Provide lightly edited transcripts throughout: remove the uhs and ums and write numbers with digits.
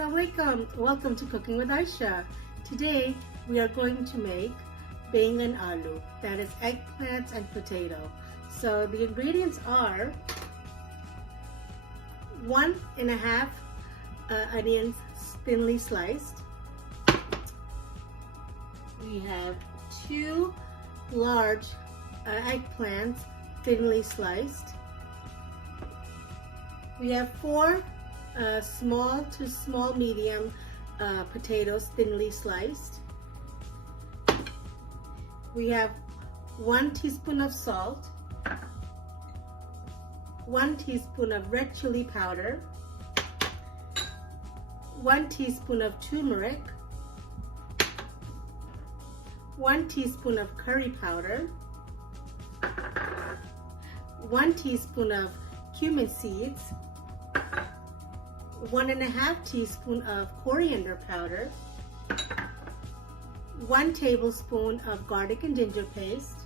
Assalamualaikum. Welcome to Cooking with Aishah. Today we are going to make Bangun Aloo, that is eggplants and potato. So the ingredients are 1.5 onions thinly sliced. We have 2 large eggplants thinly sliced. We have 4 small to small medium potatoes thinly sliced. We have 1 teaspoon of salt, 1 teaspoon of red chili powder, 1 teaspoon of turmeric, 1 teaspoon of curry powder, 1 teaspoon of cumin seeds, 1.5 teaspoon of coriander powder, 1 tablespoon of garlic and ginger paste,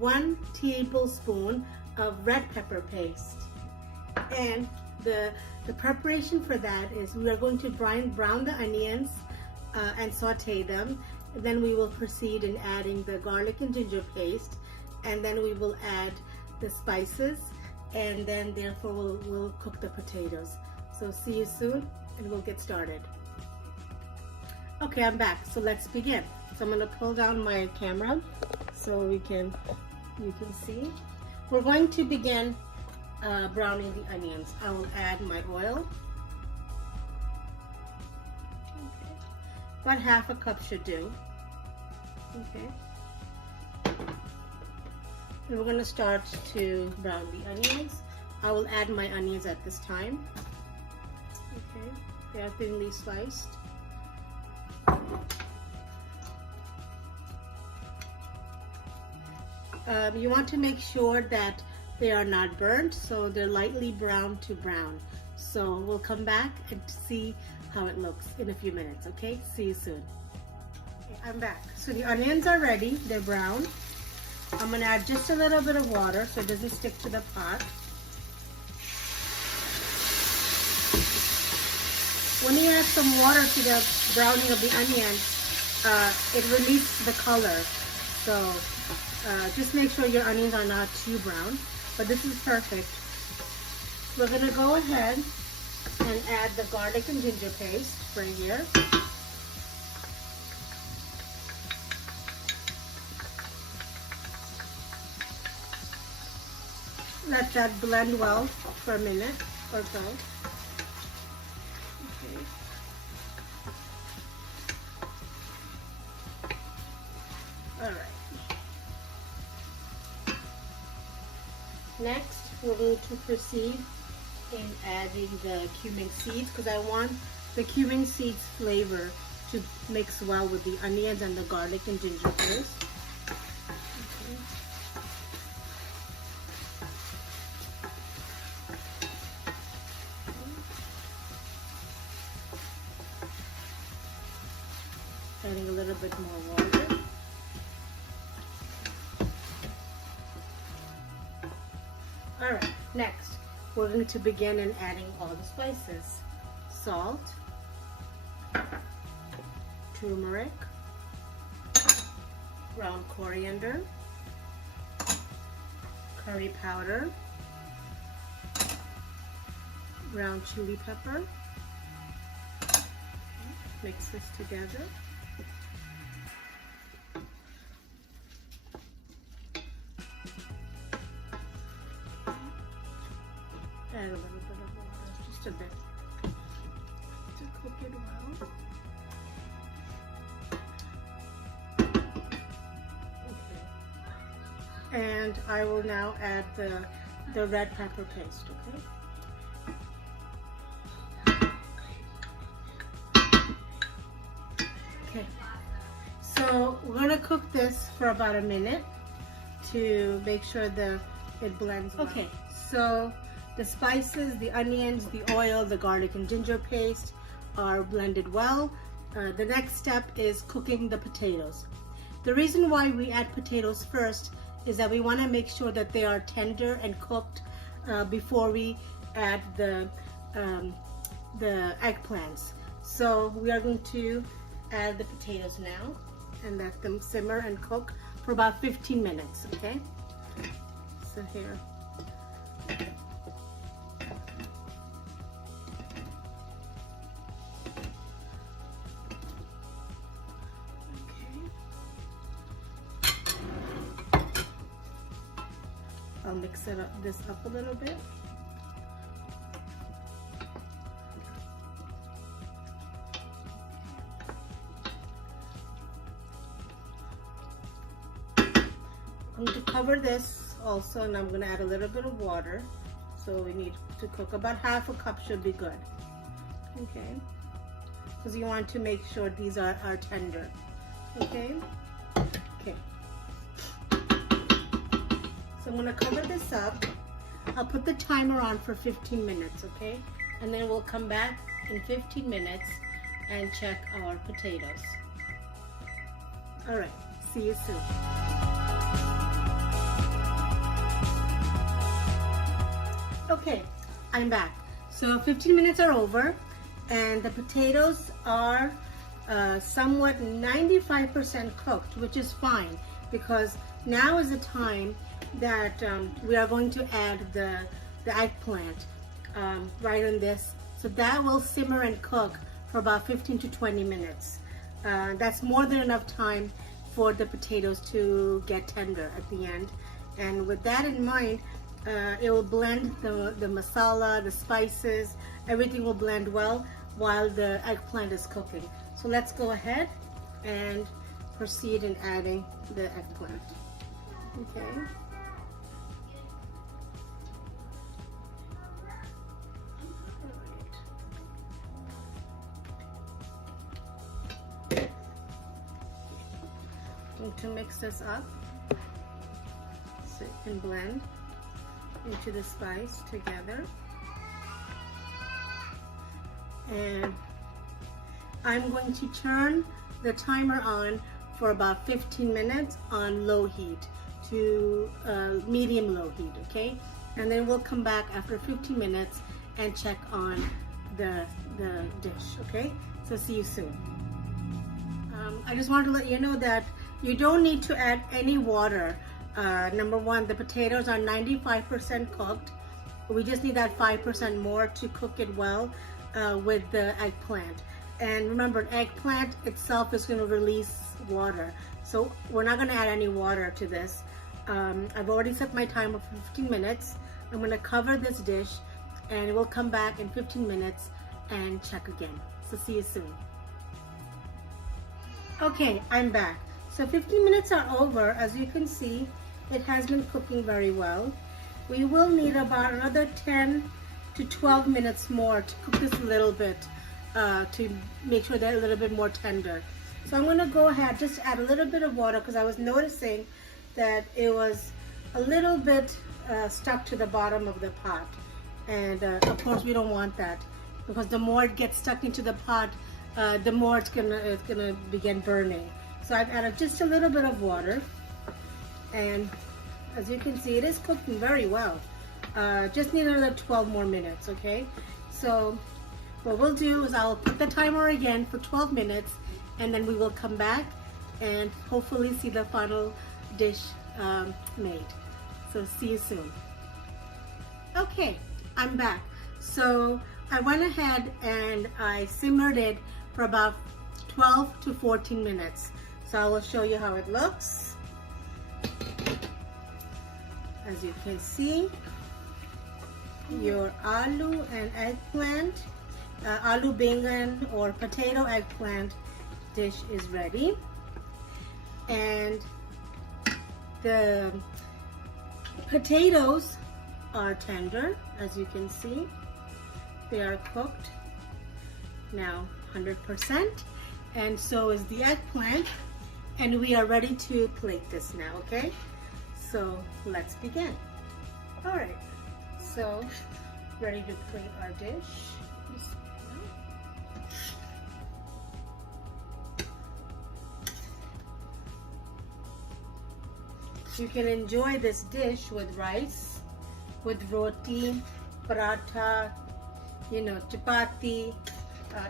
1 tablespoon of red pepper paste. And the preparation for that is we are going to brown the onions and saute them. Then we will proceed in adding the garlic and ginger paste, and then we will add the spices, and then therefore we'll cook the potatoes. So see you soon and we'll get started. Okay, I'm back, so let's begin. So I'm going to pull down my camera so you can see. We're going to begin browning the onions. I will add my oil. Okay. About 1/2 cup should do. Okay. And we're going to start to brown the onions. I will add my onions at this time. Okay, they are thinly sliced. You want to make sure that they are not burnt, so they're lightly brown to brown. So we'll come back and see how it looks in a few minutes. Okay, see you soon. Okay, I'm back. So the onions are ready, they're brown. I'm going to add just a little bit of water so it doesn't stick to the pot. When you add some water to the browning of the onion, it releases the color. So just make sure your onions are not too brown, but this is perfect. We're going to go ahead and add the garlic and ginger paste right here. Let that blend well for a minute or so. Okay. All right. Next, we're going to proceed in adding the cumin seeds because I want the cumin seeds flavor to mix well with the onions and the garlic and ginger paste. Adding a little bit more water. Alright, next we're going to begin in adding all the spices. Salt, turmeric, ground coriander, curry powder, ground chili pepper. Mix this together. Add a little bit of water, just a bit, to cook it well. Okay. And I will now add the red pepper paste, okay? Okay. So we're going to cook this for about a minute to make sure it blends well. Okay, so the spices, the onions, the oil, the garlic and ginger paste are blended well. The next step is cooking the potatoes. The reason why we add potatoes first is that we want to make sure that they are tender and cooked before we add the the eggplants. So we are going to add the potatoes now and let them simmer and cook for about 15 minutes, okay? So here. I'll mix this up a little bit. I'm going to cover this also, and I'm going to add a little bit of water. So we need to cook about half a cup should be good. Okay, because you want to make sure these are tender. Okay. Okay. So I'm going to cover this up. I'll put the timer on for 15 minutes, okay? And then we'll come back in 15 minutes and check our potatoes. All right, see you soon. Okay, I'm back. So 15 minutes are over and the potatoes are somewhat 95% cooked, which is fine because now is the time that we are going to add the eggplant right on this. So that will simmer and cook for about 15 to 20 minutes. That's more than enough time for the potatoes to get tender at the end. And with that in mind, it will blend the masala, the spices, everything will blend well while the eggplant is cooking. So let's go ahead and proceed in adding the eggplant. Okay. Going to mix this up so it can blend into the spice together. And I'm going to turn the timer on for about 15 minutes on low heat to medium low heat, okay? And then we'll come back after 15 minutes and check on the dish, okay? So see you soon. I just wanted to let you know that you don't need to add any water. Number one, the potatoes are 95% cooked. We just need that 5% more to cook it well with the eggplant. And remember, eggplant itself is going to release water. So we're not going to add any water to this. I've already set my timer for 15 minutes. I'm going to cover this dish and we'll come back in 15 minutes and check again. So see you soon. Okay, I'm back. So 15 minutes are over. As you can see, it has been cooking very well. We will need about another 10 to 12 minutes more to cook this a little bit to make sure they're a little bit more tender. So I'm going to go ahead, just add a little bit of water because I was noticing that it was a little bit stuck to the bottom of the pot. And of course we don't want that because the more it gets stuck into the pot, the more it's gonna begin burning. So I've added just a little bit of water, and as you can see, it is cooking very well. Just need another 12 more minutes, okay? So what we'll do is I'll put the timer again for 12 minutes, and then we will come back and hopefully see the final dish made. So see you soon. Okay, I'm back. So I went ahead and I simmered it for about 12 to 14 minutes. So I will show you how it looks. As you can see, your aloo and eggplant, aloo bangun or potato eggplant dish is ready. And the potatoes are tender, as you can see. They are cooked now 100%, and so is the eggplant, and we are ready to plate this now, okay? So let's begin. All right, so ready to plate our dish. You can enjoy this dish with rice, with roti, paratha, you know, chapati,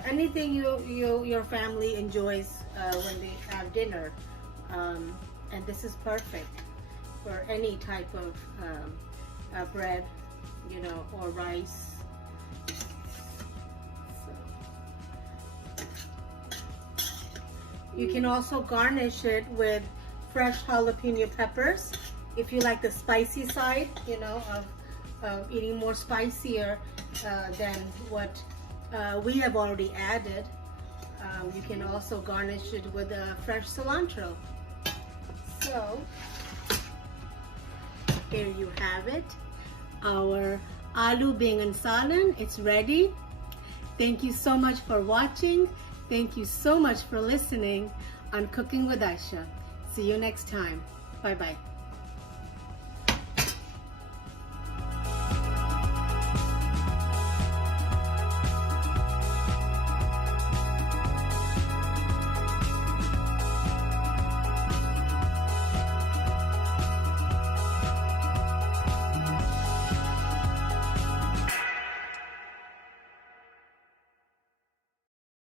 anything your family enjoys when they have dinner. And this is perfect for any type of bread, you know, or rice. You can also garnish it with fresh jalapeno peppers if you like the spicy side, you know, of eating more spicier than what we have already added. You can also garnish it with fresh cilantro. So here you have it, our aloo bangun salan. It's ready. Thank you so much for watching. Thank you so much for listening on Cooking with Aishah. See you next time. Bye bye.